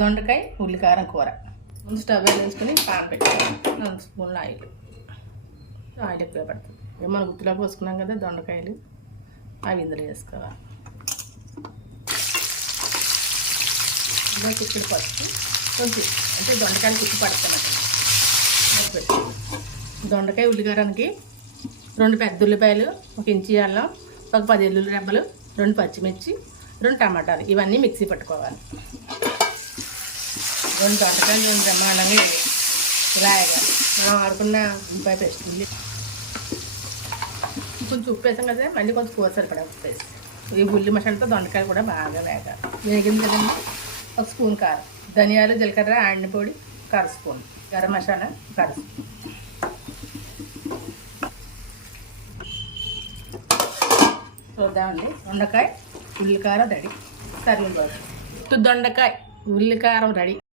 దొండకాయ ఉల్లికారం కూర ముందు స్టవ్ వేసుకొని పాన్ పెట్టుకోవాలి. రెండు స్పూన్ల ఆయిల్. ఆయిల్ ఎక్కువ పడుతుంది. మనం గుత్తిలో పోసుకున్నాం కదా దొండకాయలు అవి ఇందులో వేసుకోవాలి. ఇందులో చిక్కుడు పసుపు కొంచెం అంటే దొండకాయలు చిక్కు పడుతున్నట్టు దొండకాయ ఉల్లికారానికి రెండు పెద్ద ఉల్లిపాయలు ఒక ఇంచి అల్లం ఒక పది ఎల్లుల్లి రెబ్బలు రెండు పచ్చిమిర్చి రెండు టమాటాలు ఇవన్నీ మిక్సీ పట్టుకోవాలి. రెండు దొండకాయలు రెండు ప్రమాణంగా వేయాలి. మనం ఆడుకున్న ఉల్లిపాయ పేస్ట్ ఉల్లి కొంచెం ఉప్పు వేసాం కదా మళ్ళీ కొంచెం కూర సరిపడా ఉప్పు వేసి. ఈ ఉల్లి మసాలతో దొండకాయలు కూడా బాగా వేగాలి వేగింది కదండి ఒక స్పూన్ కారం. ధనియాలు జీలకర్ర ఆండి పొడి కర స్పూన్. గరం మసాలా కర స్పూన్. చూద్దామండి. దొండకాయ ఉల్లికారం రెడీ. సర్వింగ్ దొండకాయ ఉల్లికారం రెడీ.